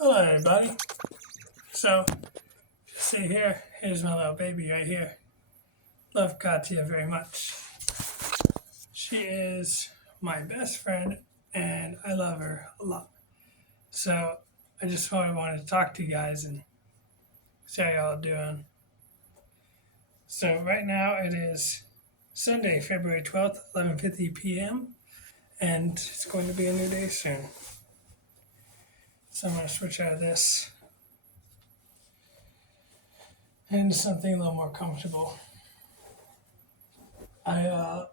Hello, everybody. So, see here, here's my little baby right here. Love Katya very much. She is my best friend, and I love her a lot. So, I just wanted to talk to you guys and see how y'all doing. So, right now it is Sunday, February 12th, 11:50 p.m., and it's going to be a new day soon. So, I'm going to switch out of this into something a little more comfortable. I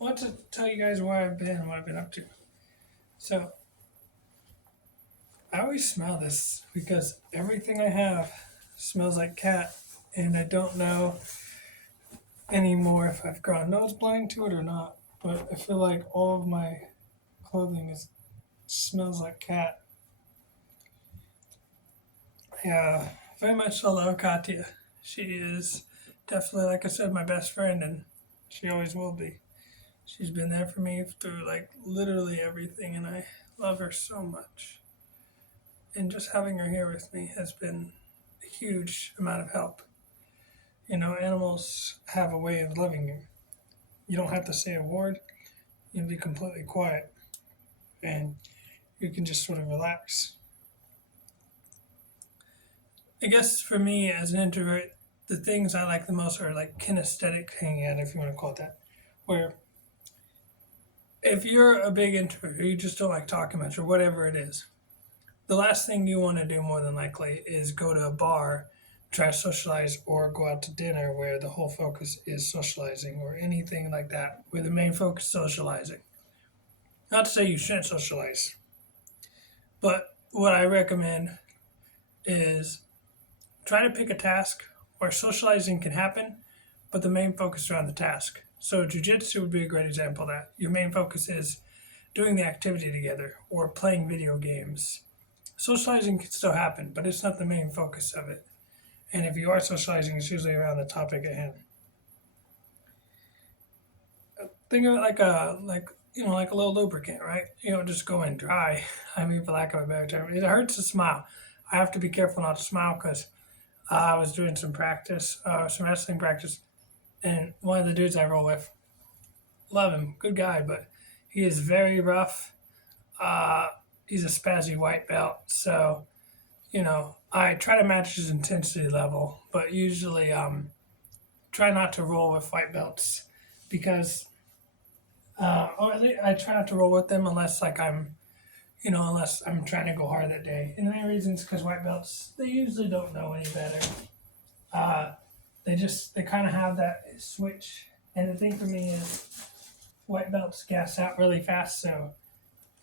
want to tell you guys where I've been, what I've been up to. So, I always smell this because everything I have smells like cat, and I don't know anymore if I've gone nose blind to it or not. But I feel like all of my clothing smells like cat. Yeah, very much so love Katya. She is definitely, like I said, my best friend, and she always will be. She's been there for me through like literally everything, and I love her so much. And just having her here with me has been a huge amount of help. Animals have a way of loving you. You don't have to say a word. You can be completely quiet and you can just sort of relax. I guess for me as an introvert, the things I like the most are like kinesthetic hanging out, if you want to call it that. Where if you're a big introvert or you just don't like talking much or whatever it is, the last thing you want to do more than likely is go to a bar, try to socialize, or go out to dinner where the whole focus is socializing or anything like that, where the main focus is socializing. Not to say you shouldn't socialize, but what I recommend is try to pick a task where socializing can happen, but the main focus is around the task. So, jujitsu would be a great example of that. Your main focus is doing the activity together or playing video games. Socializing can still happen, but it's not the main focus of it. And if you are socializing, it's usually around the topic at hand. Think of it like a little lubricant, right? Just going dry. I mean, for lack of a better term, it hurts to smile. I have to be careful not to smile because I was doing some practice, some wrestling practice, and one of the dudes I roll with, love him, good guy, but he is very rough. Uh, he's a spazzy white belt, so I try to match his intensity level, but usually try not to roll with white belts because or I try not to roll with them unless I'm trying to go hard that day. And the main reason is because white belts they usually don't know any better. Uh, they kind of have that switch, and the thing for me is white belts gas out really fast, so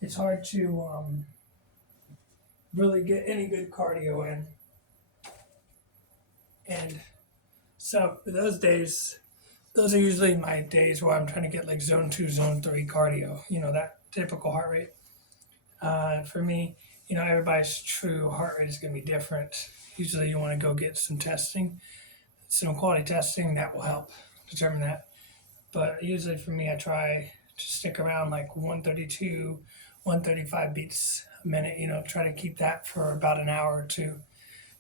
it's hard to really get any good cardio in. And so for those days, those are usually my days where I'm trying to get like zone two, zone three cardio. That typical heart rate. For me, everybody's true heart rate is going to be different. Usually, you want to go get some testing, some quality testing that will help determine that. But usually, for me, I try to stick around like 132, 135 beats a minute. Try to keep that for about an hour or two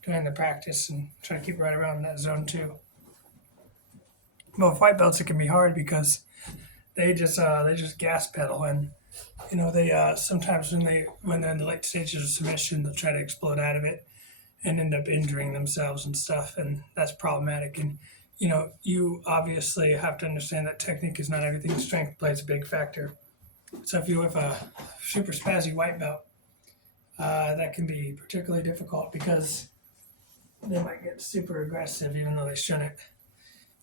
during the practice and try to keep right around that zone two. But with white belts, it can be hard because they just gas pedal and they sometimes when they're in the late stages of submission, they'll try to explode out of it and end up injuring themselves and stuff, and that's problematic. And you obviously have to understand that technique is not everything. Strength plays a big factor. So if you have a super spazzy white belt, that can be particularly difficult because they might get super aggressive even though they shouldn't,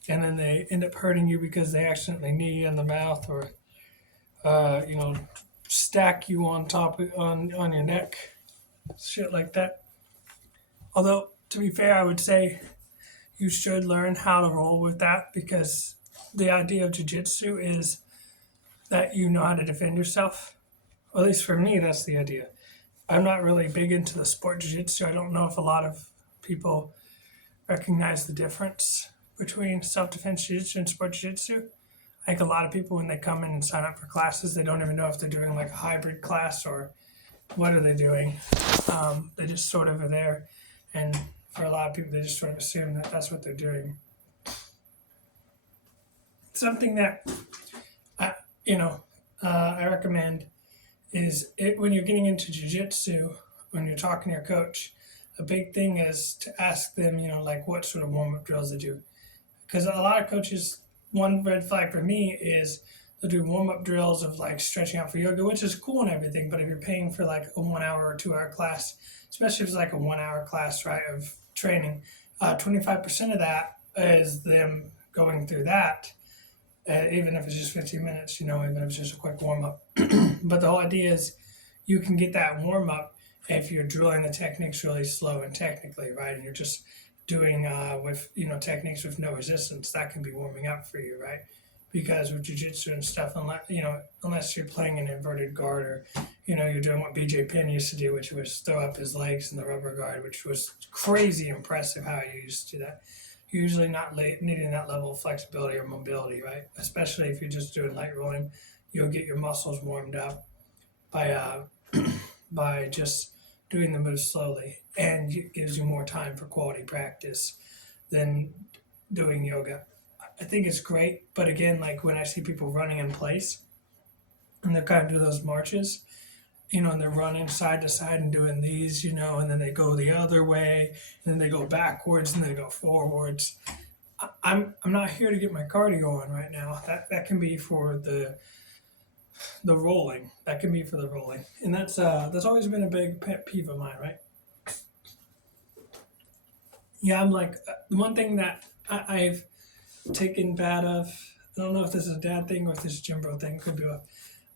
and then they end up hurting you because they accidentally knee you in the mouth or uh, you know stack you on top on your neck, shit like that. Although to be fair, I would say you should learn how to roll with that because the idea of jiu-jitsu is that you know how to defend yourself. At least for me, that's the idea. I'm not really big into the sport jiu-jitsu. I don't know if a lot of people recognize the difference between self-defense jiu-jitsu and sport jiu-jitsu. I think a lot of people, when they come in and sign up for classes, they don't even know if they're doing like a hybrid class or what are they doing? They just sort of are there, and for a lot of people, they just sort of assume that that's what they're doing. Something that I, you know, I recommend is it when you're getting into jujitsu, when you're talking to your coach, a big thing is to ask them, like what sort of warm up drills they do. Because a lot of coaches, one red flag for me is they'll do warm up drills of like stretching out for yoga, which is cool and everything. But if you're paying for like a 1 hour or 2 hour class, especially if it's like a 1 hour class, right, of training, 25% of that is them going through that. Even if it's just 15 minutes, even if it's just a quick warm up. But the whole idea is you can get that warm up if you're drilling the techniques really slow and technically, right? And you're just doing with techniques with no resistance. That can be warming up for you, right? Because with jiu-jitsu and stuff, unless you're playing an inverted guard or you're doing what BJ Penn used to do, which was throw up his legs in the rubber guard, which was crazy impressive how he used to do that. You're usually not needing that level of flexibility or mobility, right? Especially if you're just doing light rolling, you'll get your muscles warmed up by by just doing the moves slowly, and it gives you more time for quality practice than doing yoga. I think it's great, but again, like when I see people running in place and they're kind of doing those marches, and they're running side to side and doing these, and then they go the other way, and then they go backwards and they go forwards. I'm not here to get my cardio on right now. That can be for the rolling. That can be for the rolling, and that's always been a big pet peeve of mine, right? Yeah, I'm like the one thing that I've taken bad of. I don't know if this is a dad thing or if this is a gym bro thing. Could be both.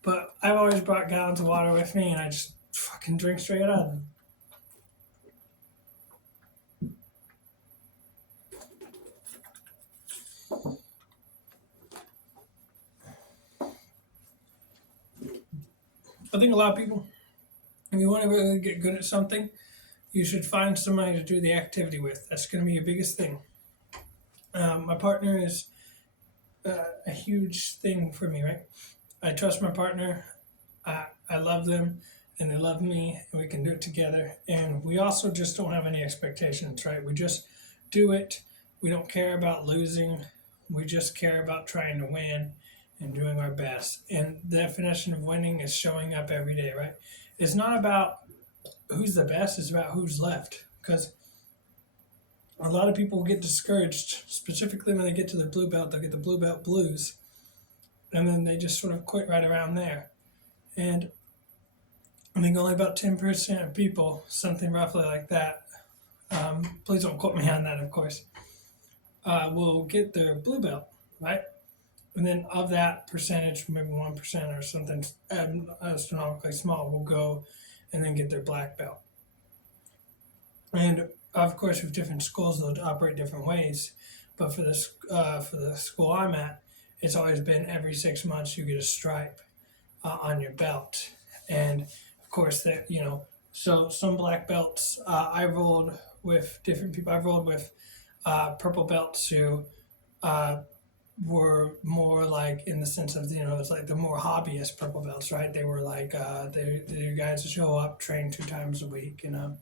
But I've always brought gallons of water with me, and I just fucking drink straight out of them. I think a lot of people, if you want to really get good at something, you should find somebody to do the activity with. That's going to be your biggest thing. My partner is a huge thing for me, right? I trust my partner. I love them, and they love me, and we can do it together. And we also just don't have any expectations, right? We just do it. We don't care about losing. We just care about trying to win and doing our best. And the definition of winning is showing up every day, right? It's not about who's the best, it's about who's left. Because a lot of people get discouraged, specifically when they get to the blue belt, they'll get the blue belt blues, and then they just sort of quit right around there. And I think only about 10% of people, something roughly like that, please don't quote me on that, of course, will get their blue belt, right? And then of that percentage, maybe 1% or something astronomically small will go and then get their black belt. And of course, with different schools, they'll operate different ways. But for the school I'm at, it's always been every 6 months you get a stripe on your belt. And of course, that so some black belts. I rolled with different people. I've rolled with purple belts who were more like in the sense of it's like the more hobbyist purple belts, right? They were like they're guys that show up, train 2 times a week, and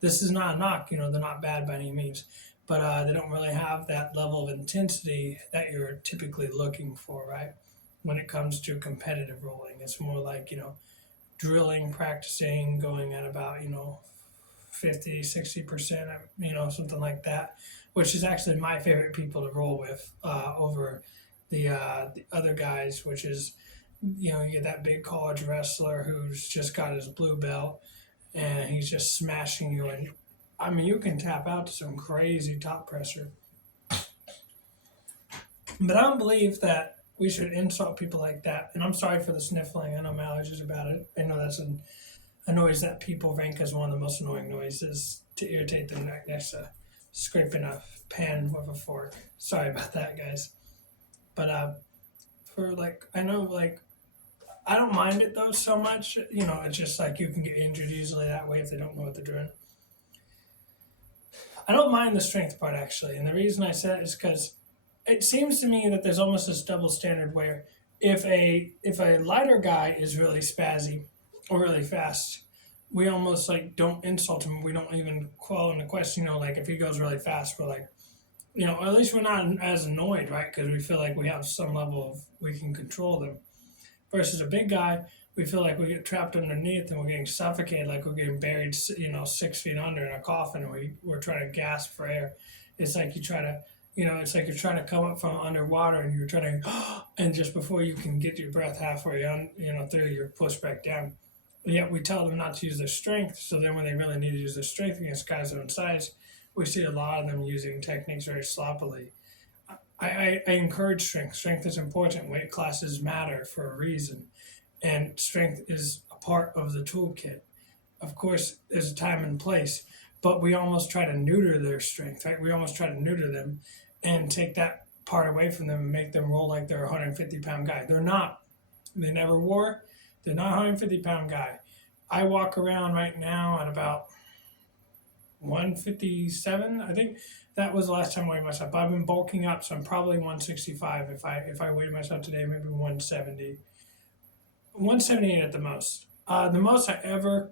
this is not a knock. They're not bad by any means, but they don't really have that level of intensity that you're typically looking for, right? When it comes to competitive rolling, it's more like drilling, practicing, going at about 50-60%, something like that, which is actually my favorite people to roll with over the other guys, which is you get that big college wrestler who's just got his blue belt and he's just smashing you, and I mean you can tap out to some crazy top pressure. But I don't believe that we should insult people like that. And I'm sorry for the sniffling. I know my allergies about it. I know that's a noise that people rank as one of the most annoying noises to irritate their neck next to scraping a pan with a fork. Sorry about that, guys. But for I know I don't mind it though so much. It's just like you can get injured easily that way if they don't know what they're doing. I don't mind the strength part actually, and the reason I say it is because it seems to me that there's almost this double standard where if a lighter guy is really spazzy or really fast, we almost like don't insult him. We don't even call into question. Like if he goes really fast, we're like, or at least we're not as annoyed, right? Because we feel like we have some level of we can control them. Versus a big guy, we feel like we get trapped underneath and we're getting suffocated, like we're getting buried, 6 feet under in a coffin, and we're trying to gasp for air. It's like you try to, it's like you're trying to come up from underwater and you're trying to, and just before you can get your breath halfway through, you're pushed back down. And yet we tell them not to use their strength. So then when they really need to use their strength against guys their own size, we see a lot of them using techniques very sloppily. I encourage strength. Strength is important. Weight classes matter for a reason, and strength is a part of the toolkit. Of course, there's a time and place, but we almost try to neuter their strength, right? We almost try to neuter them and take that part away from them and make them roll like they're a 150-pound guy. They're not. They never were. They're not a 150-pound guy. I walk around right now at about 157. I think that was the last time I weighed myself. But I've been bulking up, so I'm probably 165. If I weighed myself today, maybe 170, 178 at the most. The most I ever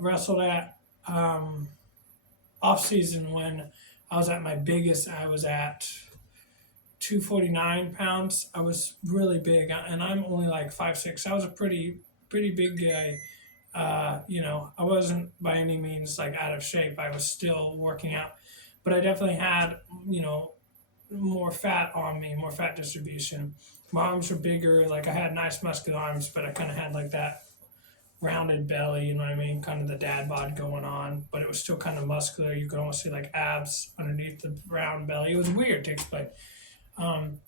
wrestled at off season when I was at my biggest. I was at 249 pounds. I was really big, and I'm only like 5'6". I was a pretty big guy. I wasn't by any means like out of shape. I was still working out, but I definitely had, more fat on me, more fat distribution. My arms were bigger. Like I had nice muscular arms, but I kind of had like that rounded belly, you know what I mean? Kind of the dad bod going on, but it was still kind of muscular. You could almost see like abs underneath the round belly. It was weird to explain. Um,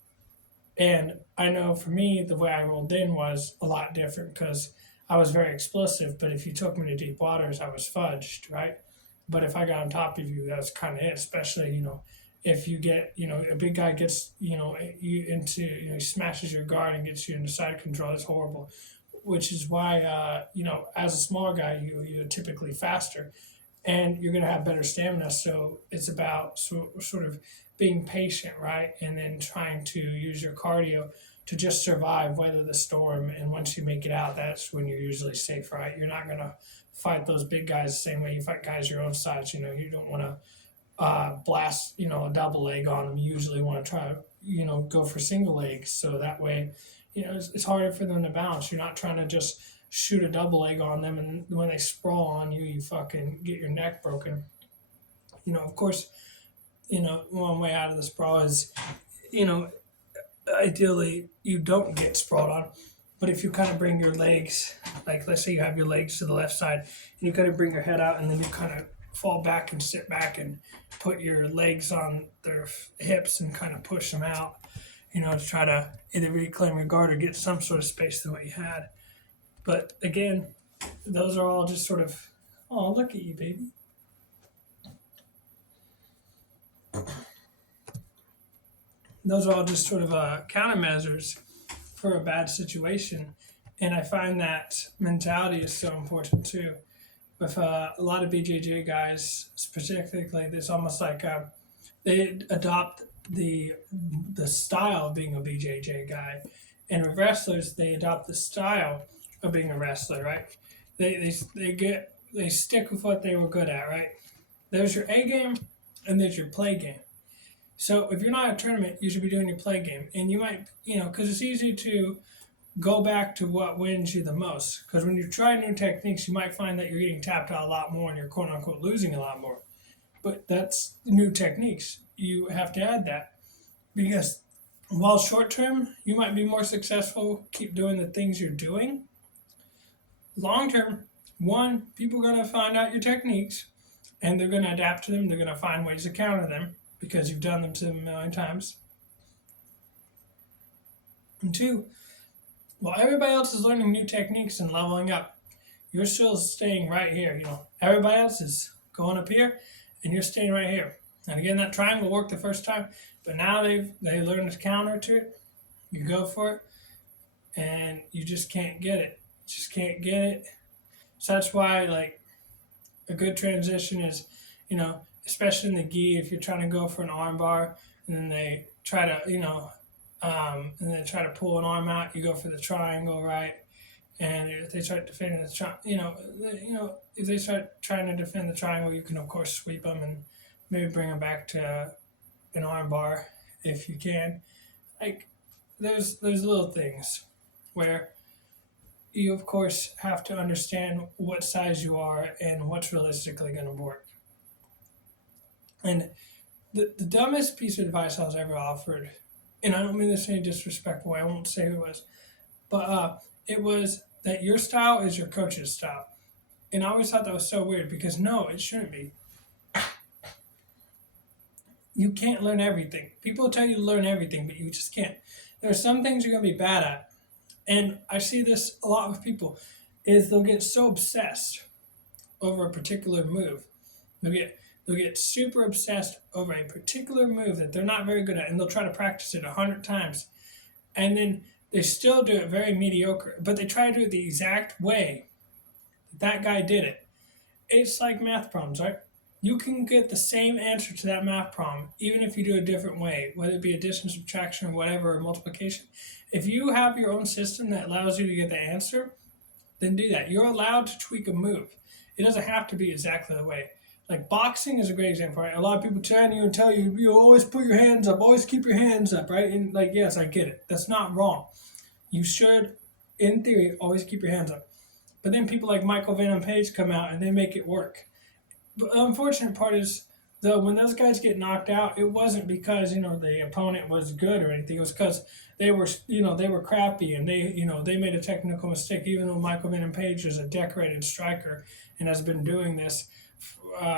and I know for me, the way I rolled in was a lot different because I was very explosive, but if you took me to deep waters, I was fudged, right? But if I got on top of you, that's kind of it, especially, if you get, a big guy gets, you into, he smashes your guard and gets you into side control, it's horrible, which is why, as a small guy, you're typically faster and you're going to have better stamina. So it's about sort of being patient, right? And then trying to use your cardio to just survive, weather the storm. And once you make it out, that's when you're usually safe, right? You're not going to fight those big guys the same way you fight guys your own size. You don't want to blast, a double leg on them. You usually want to try, go for single legs. So that way, it's harder for them to balance. You're not trying to just shoot a double leg on them, and when they sprawl on you, you fucking get your neck broken. Of course, one way out of the sprawl is, you know, ideally you don't get sprawled on. But if you kind of bring your legs, like let's say you have your legs to the left side, and you kind of bring your head out, and then you kind of fall back and sit back and put your legs on their hips and kind of push them out, to try to either reclaim your guard or get some sort of space to what you had. But again, those are all just sort of, oh, look at you, baby. Those are all just sort of countermeasures for a bad situation. And I find that mentality is so important too. With a lot of BJJ guys, specifically, there's almost like they adopt the style of being a BJJ guy, and with wrestlers, they adopt the style of being a wrestler, right? They stick with what they were good at, right? There's your A game, and there's your play game. So if you're not at a tournament, you should be doing your play game, and you might, because it's easy to go back to what wins you the most. Because when you try new techniques, you might find that you're getting tapped out a lot more and you're quote unquote losing a lot more. But that's new techniques. You have to add that. Because while short term, you might be more successful, keep doing the things you're doing. Long term, one, people are going to find out your techniques and they're going to adapt to them. They're going to find ways to counter them because you've done them to them a million times. And two, while everybody else is learning new techniques and leveling up, you're still staying right here. Everybody else is going up here, and you're staying right here. And again, that triangle worked the first time, but now they learned to counter to it. You go for it, and you just can't get it. Just can't get it. So that's why, like, a good transition is, especially in the gi, if you're trying to go for an arm bar, and then they try to, and then try to pull an arm out, you go for the triangle, right? And if they start defending the if they start trying to defend the triangle, you can of course sweep them and maybe bring them back to an arm bar if you can. Like there's little things where you of course have to understand what size you are and what's realistically going to work. And the dumbest piece of advice I was ever offered, and I don't mean this in any disrespectful way, I won't say who it was, but it was that your style is your coach's style. And I always thought that was so weird because no, it shouldn't be. You can't learn everything. People tell you to learn everything, but you just can't. There are some things you're going to be bad at. And I see this a lot with people, is they'll get so obsessed over a particular move. They'll get super obsessed over a particular move that they're not very good at, and they'll try to practice it 100 times, and then they still do it very mediocre. But they try to do it the exact way that guy did it. It's like math problems, right? You can get the same answer to that math problem even if you do it a different way, whether it be addition, subtraction, or whatever, or multiplication. If you have your own system that allows you to get the answer, then do that. You're allowed to tweak a move. It doesn't have to be exactly the way. Like boxing is a great example, right? A lot of people tell you, you always put your hands up, always keep your hands up, right? And like, yes, I get it. That's not wrong. You should, in theory, always keep your hands up. But then people like Michael Venom Page come out and they make it work. But the unfortunate part is, though, when those guys get knocked out, it wasn't because the opponent was good or anything. It was because they were crappy and they made a technical mistake. Even though Michael Venom Page is a decorated striker and has been doing this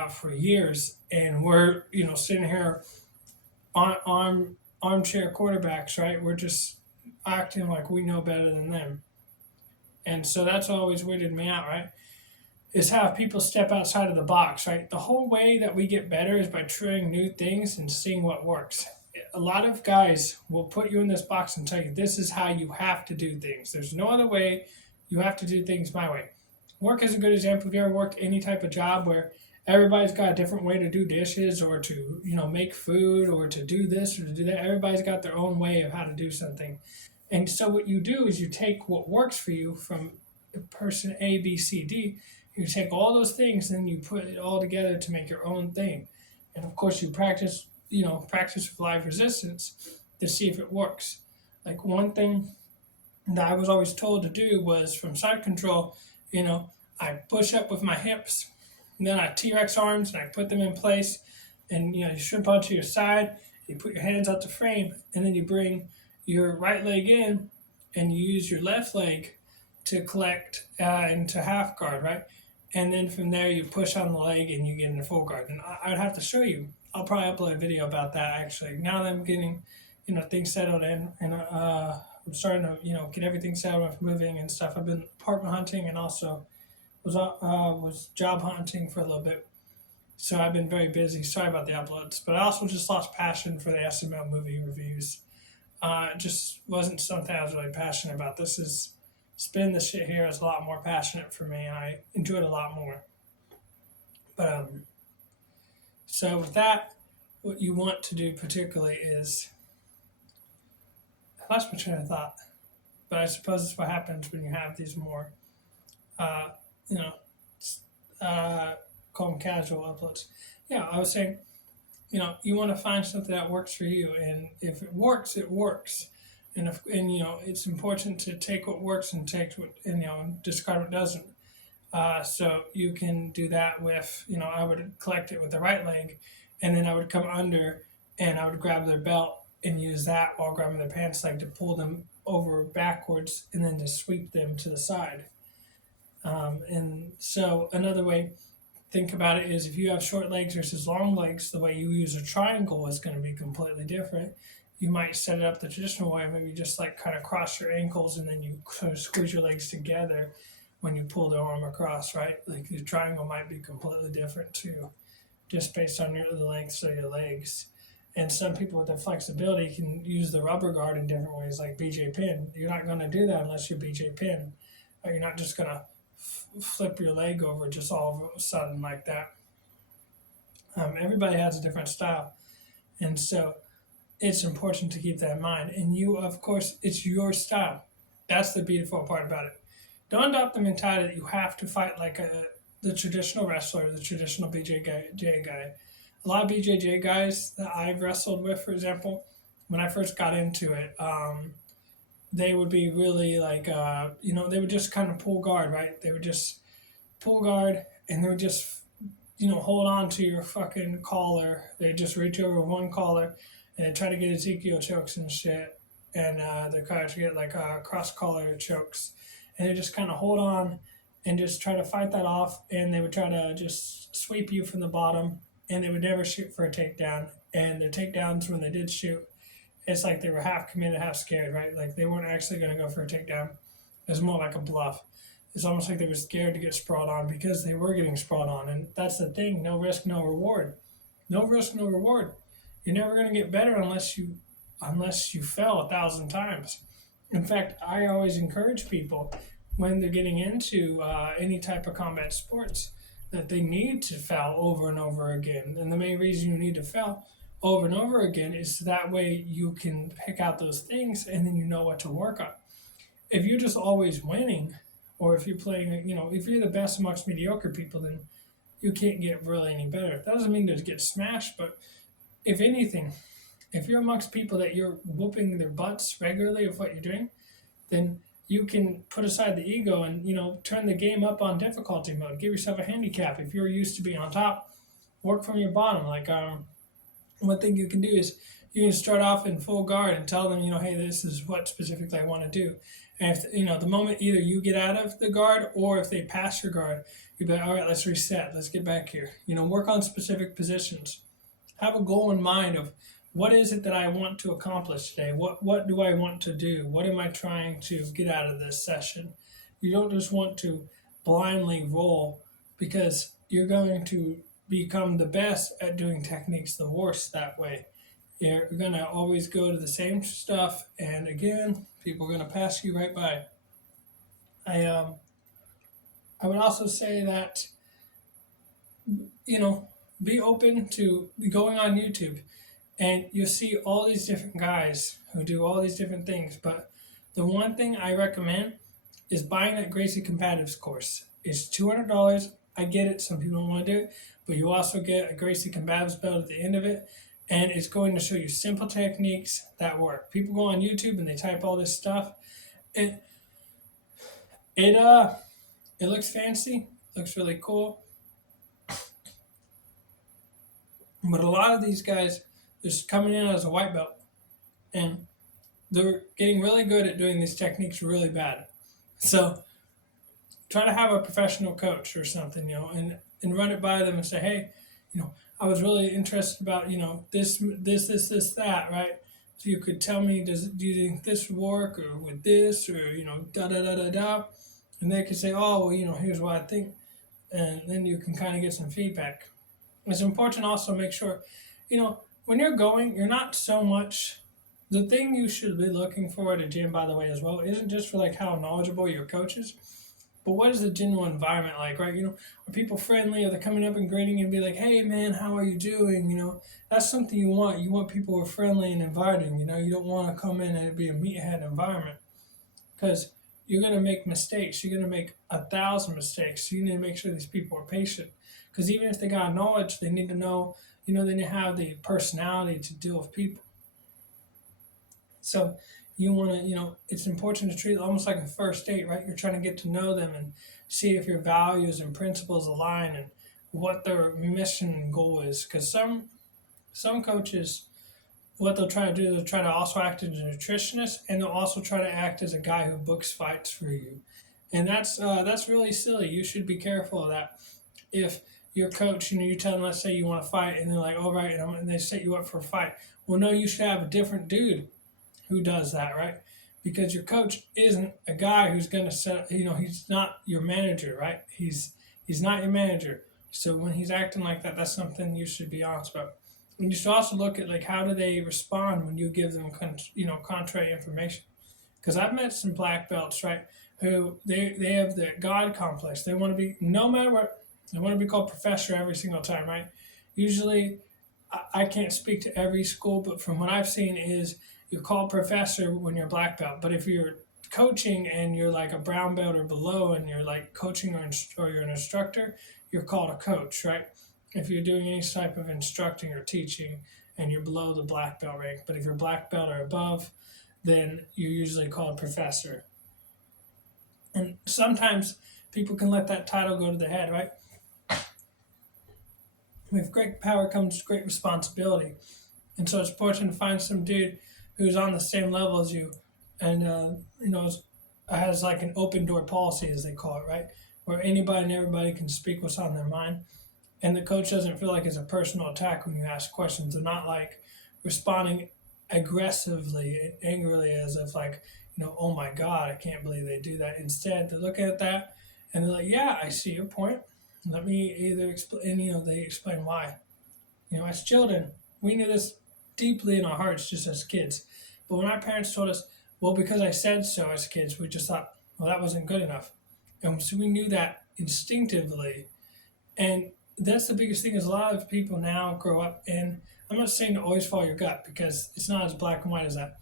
for years, and we're sitting here on armchair quarterbacks, right? We're just acting like we know better than them, and so that's always weirded me out, right? Is have people step outside of the box, right? The whole way that we get better is by trying new things and seeing what works. A lot of guys will put you in this box and tell you this is how you have to do things. There's no other way. You have to do things my way. Work is a good example. If you ever worked any type of job where everybody's got a different way to do dishes or to make food or to do this or to do that, everybody's got their own way of how to do something. And so what you do is you take what works for you from person A, B, C, D. You take all those things and you put it all together to make your own thing. And of course you practice with live resistance to see if it works. Like one thing that I was always told to do was from side control, I push up with my hips, and then I T-Rex arms and I put them in place, and you shrimp onto your side, you put your hands out the frame, and then you bring your right leg in and you use your left leg to collect into half guard, right? And then from there you push on the leg and you get into full guard. And I'd have to show you. I'll probably upload a video about that actually. Now that I'm getting, things settled in, and I'm starting to, get everything settled with moving and stuff. I've been apartment hunting and also was job hunting for a little bit. So I've been very busy. Sorry about the uploads. But I also just lost passion for the SML movie reviews. It just wasn't something I was really passionate about. Spin the shit here is a lot more passionate for me, and I enjoy it a lot more. But so with that, what you want to do particularly is, I lost my train of thought, but I suppose that's what happens when you have these more, you know, call them casual uploads. Yeah, I was saying, you want to find something that works for you, and if it works, it works. And it's important to take what works and take what discard what doesn't. So you can do that with I would collect it with the right leg, and then I would come under and I would grab their belt and use that while grabbing their pants leg to pull them over backwards and then to sweep them to the side. And so another way think about it is if you have short legs versus long legs, the way you use a triangle is going to be completely different. You might set it up the traditional way, maybe just like kind of cross your ankles and then you sort of squeeze your legs together when you pull the arm across, right? Like the triangle might be completely different too, just based on the lengths of your legs. And some people with the flexibility can use the rubber guard in different ways, like BJ Penn. You're not going to do that unless you're BJ Penn. You're not just going to flip your leg over just all of a sudden like that. Everybody has a different style. And so it's important to keep that in mind. And you, of course, it's your style. That's the beautiful part about it. Don't adopt the mentality that you have to fight like the traditional wrestler, the traditional BJJ guy. A lot of BJJ guys that I've wrestled with, for example, when I first got into it, they would be really like, they would just kind of pull guard, right? They would just pull guard and they would just, hold on to your fucking collar. They just reach over one collar and they try to get Ezekiel chokes and shit. And they try to get like cross collar chokes. And they just kind of hold on and just try to fight that off. And they would try to just sweep you from the bottom. And they would never shoot for a takedown. And their takedowns, when they did shoot, it's like they were half committed, half scared, right? Like they weren't actually going to go for a takedown. It was more like a bluff. It's almost like they were scared to get sprawled on because they were getting sprawled on. And that's the thing, no risk, no reward. No risk, no reward. You're never going to get better unless you fail 1,000 times. In fact, I always encourage people when they're getting into any type of combat sports that they need to fail over and over again. And the main reason you need to fail over and over again is so that way you can pick out those things and then you know what to work on. If you're just always winning, or if you're playing, if you're the best amongst mediocre people, then you can't get really any better. That doesn't mean to get smashed, but if anything, if you're amongst people that you're whooping their butts regularly of what you're doing, then you can put aside the ego and, turn the game up on difficulty mode. Give yourself a handicap. If you're used to being on top, work from your bottom. Like, one thing you can do is you can start off in full guard and tell them, hey, this is what specifically I want to do. And if, the moment either you get out of the guard or if they pass your guard, you be like, all right, let's reset. Let's get back here. Work on specific positions. Have a goal in mind of what is it that I want to accomplish today? What do I want to do? What am I trying to get out of this session? You don't just want to blindly roll because you're going to become the best at doing techniques, the worst that way. You're going to always go to the same stuff, and again, people are going to pass you right by. I would also say that, be open to going on YouTube, and you'll see all these different guys who do all these different things, but the one thing I recommend is buying that Gracie Combatives course. It's $200. I get it. Some people don't want to do it, but you also get a Gracie Combatives belt at the end of it. And it's going to show you simple techniques that work. People go on YouTube and they type all this stuff. It looks fancy, looks really cool. But a lot of these guys just coming in as a white belt, and they're getting really good at doing these techniques really bad. So try to have a professional coach or something, and run it by them and say, hey, I was really interested about, this, that, right? So you could tell me, do you think this would work, or with this, or, da-da-da-da-da. And they could say, oh, well, here's what I think. And then you can kind of get some feedback. It's important also make sure, when you're going, you're not so much, the thing you should be looking for at a gym, by the way, as well, isn't just for like how knowledgeable your coach is, but what is the general environment like, right? Are people friendly? Are they coming up and greeting you and be like, hey, man, how are you doing? That's something you want. You want people who are friendly and inviting. You don't want to come in and be a meathead environment because you're going to make mistakes. You're going to make 1,000 mistakes. So you need to make sure these people are patient because even if they got knowledge, they need to know, they need to have the personality to deal with people. So you want to, it's important to treat it almost like a first date, right? You're trying to get to know them and see if your values and principles align and what their mission and goal is. Because some coaches, what they'll try to do, they'll try to also act as a nutritionist, and they'll also try to act as a guy who books fights for you. And that's really silly. You should be careful of that. If your coach, you tell them, let's say you want to fight, and they're like, all right, and they set you up for a fight. Well, no, you should have a different dude who does that, right? Because your coach isn't a guy who's going to set, he's not your manager, right? He's not your manager. So when he's acting like that, that's something you should be honest about. And you should also look at like how do they respond when you give them contrary information. Because I've met some black belts, right, who they have the God complex. They want to be, no matter what, they want to be called professor every single time, right? Usually, I can't speak to every school, but from what I've seen is you're called professor when you're a black belt. But if you're coaching and you're like a brown belt or below and you're like coaching or you're an instructor, you're called a coach, right? If you're doing any type of instructing or teaching and you're below the black belt rank, but if you're black belt or above, then you're usually called professor. And sometimes people can let that title go to their head, right? With great power comes great responsibility. And so it's important to find some dude who's on the same level as you and, has like an open door policy, as they call it, right? Where anybody and everybody can speak what's on their mind. And the coach doesn't feel like it's a personal attack when you ask questions. They're not like responding aggressively and angrily as if like, oh my God, I can't believe they do that. Instead, they look at that and they're like, yeah, I see your point. Let me either explain, and they explain why. As children, we knew this deeply in our hearts just as kids. But when our parents told us, well, because I said so as kids, we just thought, well, that wasn't good enough. And so we knew that instinctively. And that's the biggest thing is a lot of people now grow up, and I'm not saying to always follow your gut because it's not as black and white as that.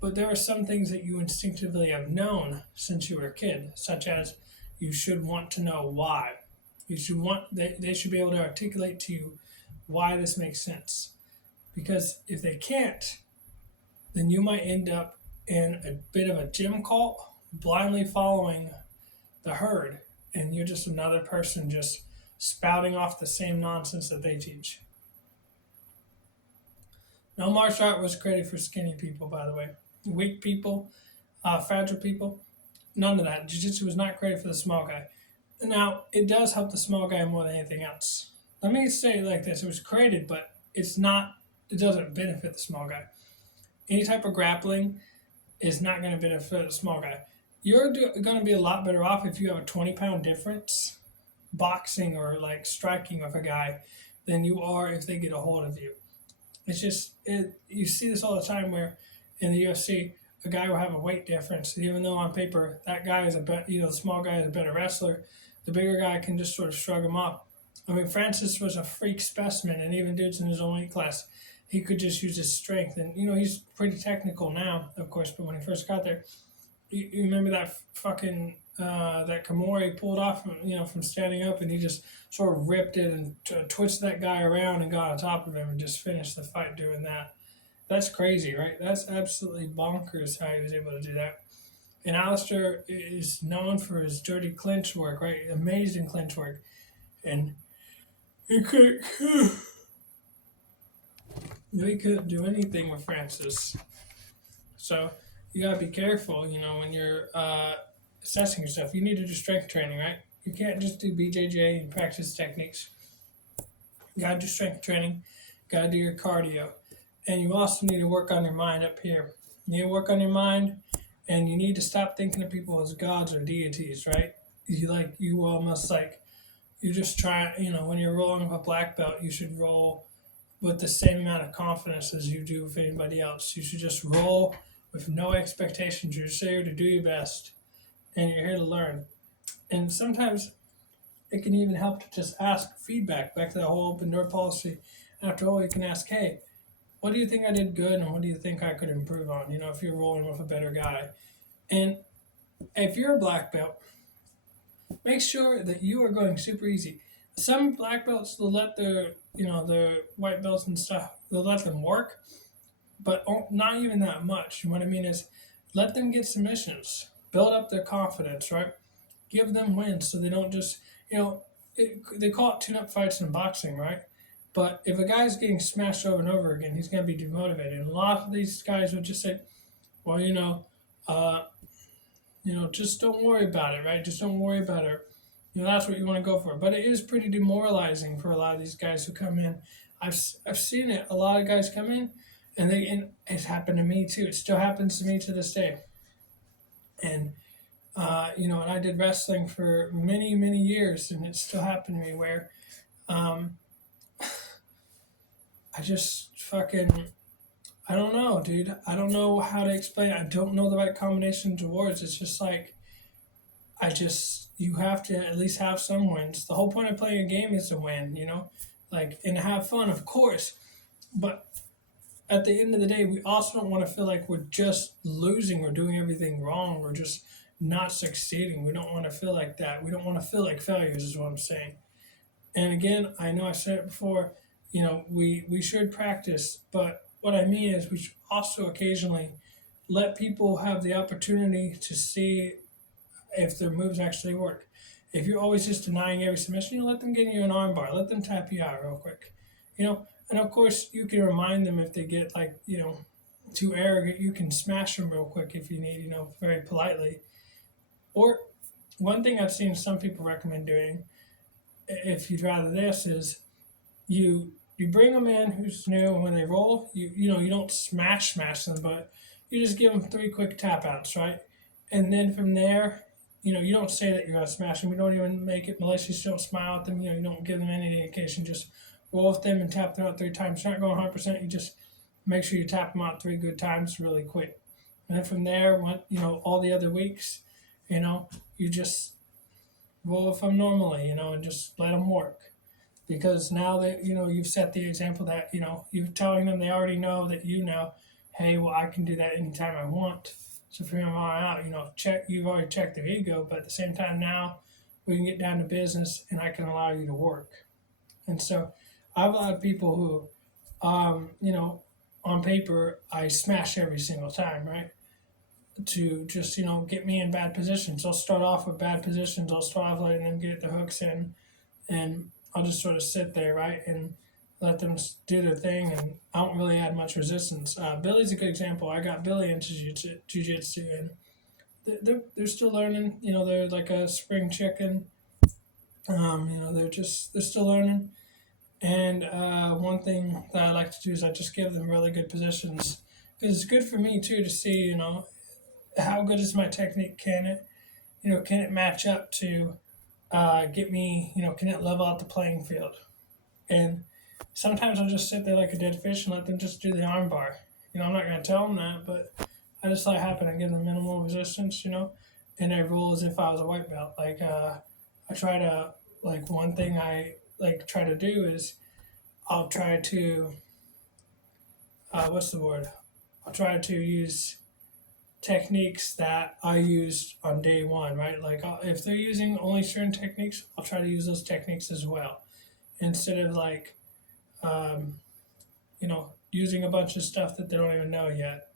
But there are some things that you instinctively have known since you were a kid, such as you should want to know why. You should they should be able to articulate to you why this makes sense. Because if they can't, then you might end up in a bit of a gym cult, blindly following the herd, and you're just another person just spouting off the same nonsense that they teach. No martial art was created for skinny people, by the way. Weak people, fragile people, none of that. Jiu-jitsu was not created for the small guy. Now, it does help the small guy more than anything else. Let me say it like this. It was created, but it doesn't benefit the small guy. Any type of grappling is not going to benefit the small guy. You're going to be a lot better off if you have a 20-pound difference boxing or like striking with a guy than you are if they get a hold of you. It's just, you see this all the time where in the UFC, a guy will have a weight difference. And even though on paper that guy is the small guy is a better wrestler, the bigger guy can just sort of shrug him off. I mean, Francis was a freak specimen, and even dudes in his own weight class, he could just use his strength. And, he's pretty technical now, of course, but when he first got there, you remember that fucking, that Kimura pulled off, from standing up, and he just sort of ripped it and twitched that guy around and got on top of him and just finished the fight doing that. That's crazy, right? That's absolutely bonkers how he was able to do that. And Alistair is known for his dirty clinch work, right? Amazing clinch work. And he couldn't do anything with Francis. So you gotta be careful, when you're assessing yourself. You need to do strength training, right? You can't just do BJJ and practice techniques. You gotta do strength training. You gotta do your cardio. And you also need to work on your mind up here. You need to work on your mind, and you need to stop thinking of people as gods or deities, right? You just try, when you're rolling with a black belt, you should roll with the same amount of confidence as you do with anybody else. You should just roll with no expectations. You're just here to do your best, and you're here to learn. And sometimes it can even help to just ask feedback, back to the whole open door policy. After all, you can ask, hey, what do you think I did good, and what do you think I could improve on, if you're rolling with a better guy. And if you're a black belt, make sure that you are going super easy. Some black belts, they'll let their white belts and stuff, they'll let them work, but not even that much. What I mean is, let them get submissions, build up their confidence, right? Give them wins so they don't just, they call it tune-up fights in boxing, right? But if a guy's getting smashed over and over again, he's going to be demotivated. And a lot of these guys would just say, well, just don't worry about it, right? Just don't worry about it. That's what you want to go for. But it is pretty demoralizing for a lot of these guys who come in. I've seen it. A lot of guys come in, and it's happened to me too. It still happens to me to this day. And, and I did wrestling for many, many years, and it still happened to me where I just I don't know, dude. I don't know how to explain it. I don't know the right combinations of words. It's just like, you have to at least have some wins. The whole point of playing a game is to win, and have fun, of course. But at the end of the day, we also don't want to feel like we're just losing or doing everything wrong or just not succeeding. We don't want to feel like that. We don't want to feel like failures, is what I'm saying. And again, I know I said it before, we should practice, but what I mean is we should also occasionally let people have the opportunity to see if their moves actually work. If you're always just denying every submission, let them get you an armbar, let them tap you out real quick. And of course you can remind them if they get like, too arrogant, you can smash them real quick if you need, very politely. Or one thing I've seen some people recommend doing, if you'd rather this, is you bring them in who's new, and when they roll, you don't smash them, but you just give them three quick tap outs, right? And then from there, you don't say that you're gonna smash them. You don't even make it malicious. You don't smile at them. You don't give them any indication. Just roll with them and tap them out three times. You're not going 100%. You just make sure you tap them out three good times really quick. And then from there, all the other weeks, you just roll with them normally, and just let them work. Because now that you've set the example that you're telling them, they already know that hey, well, I can do that anytime I want. So from here on out, you've already checked their ego, but at the same time now we can get down to business and I can allow you to work. And so I have a lot of people who, on paper I smash every single time, right? To just get me in bad positions. I'll start off with bad positions. I'll start off letting them get the hooks in, and I'll just sort of sit there, right, and let them do their thing, and I don't really add much resistance. Billy's a good example. I got Billy into jiu-jitsu, and they're still learning. They're like a spring chicken. They're still learning. And one thing that I like to do is I just give them really good positions, because it's good for me too to see, how good is my technique? Can it match up to get me, can it level out the playing field? And sometimes I'll just sit there like a dead fish and let them just do the armbar. I'm not going to tell them that, but I just let it happen. I give them minimal resistance, and I roll as if I was a white belt. Like, I try to, like, one thing I try to do is I'll try to, what's the word? I'll try to use techniques that I used on day one, right? Like, if they're using only certain techniques, I'll try to use those techniques as well, instead of like, using a bunch of stuff that they don't even know yet.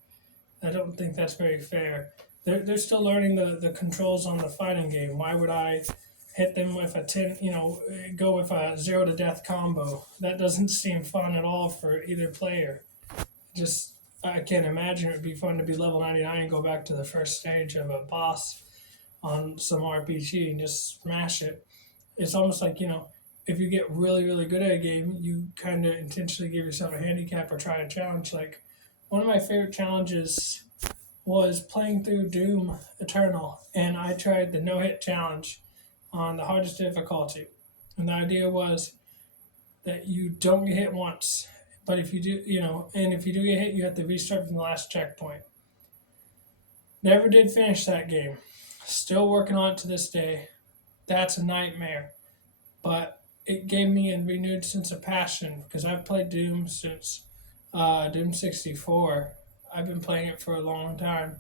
I don't think that's very fair. They're still learning the controls on the fighting game. Why would I hit them with a 10, go with a 0 to death combo? That doesn't seem fun at all for either player. I can't imagine it would be fun to be level 99 and go back to the first stage of a boss on some RPG and just smash it. It's almost like, if you get really, really good at a game, you kind of intentionally give yourself a handicap or try a challenge. Like, one of my favorite challenges was playing through Doom Eternal, and I tried the no-hit challenge on the hardest difficulty. And the idea was that you don't get hit once, but if you do, and if you do get hit, you have to restart from the last checkpoint. Never did finish that game. Still working on it to this day. That's a nightmare. But it gave me a renewed sense of passion, because I've played Doom since Doom 64. I've been playing it for a long time.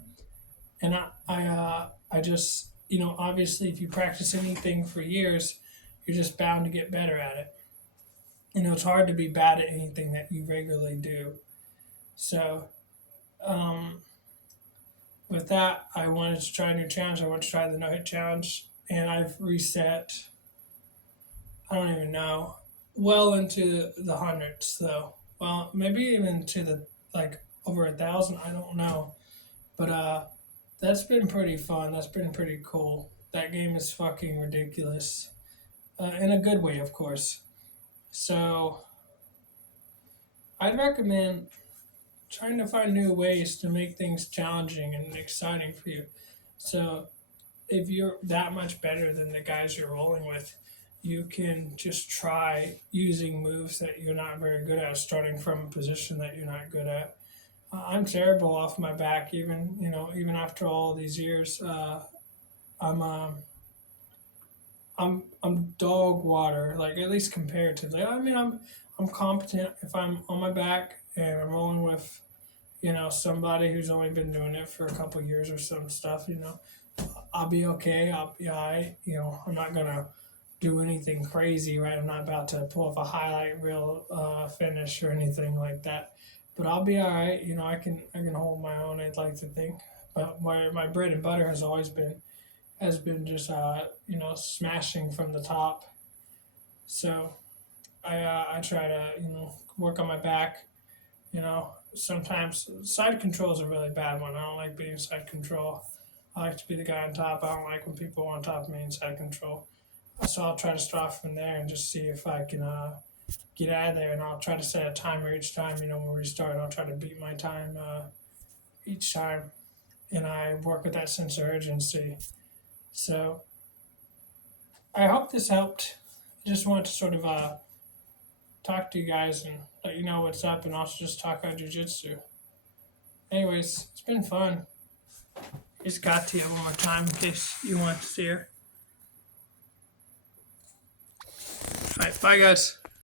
And I just, obviously if you practice anything for years, you're just bound to get better at it. It's hard to be bad at anything that you regularly do. So, with that, I wanted to try a new challenge. I wanted to try the no-hit challenge, and I've reset, I don't even know, well into the hundreds, though. Well, maybe even to the, over 1,000, I don't know. But that's been pretty fun. That's been pretty cool. That game is fucking ridiculous. In a good way, of course. So, I'd recommend trying to find new ways to make things challenging and exciting for you. So, if you're that much better than the guys you're rolling with, you can just try using moves that you're not very good at, starting from a position that you're not good at. I'm terrible off my back, even after all these years. I'm dog water, like, at least comparatively. I mean, I'm competent if I'm on my back and I'm rolling with, somebody who's only been doing it for a couple years or some stuff. I'll be okay. I'll be alright. I'm not gonna do anything crazy, right? I'm not about to pull off a highlight reel finish or anything like that. But I'll be all right. I can hold my own. I'd like to think. But my bread and butter has been just smashing from the top. So I try to work on my back. Sometimes side control is a really bad one. I don't like being side control. I like to be the guy on top. I don't like when people are on top of me in side control. So I'll try to start from there and just see if I can get out of there. And I'll try to set a timer each time. When we restart, I'll try to beat my time each time, and I work with that sense of urgency. So I hope this helped. I just wanted to sort of talk to you guys and let you know what's up, and also just talk about jujitsu. Anyways, it's been fun. Here's Katia one more time in case you want to see her. All right, bye guys.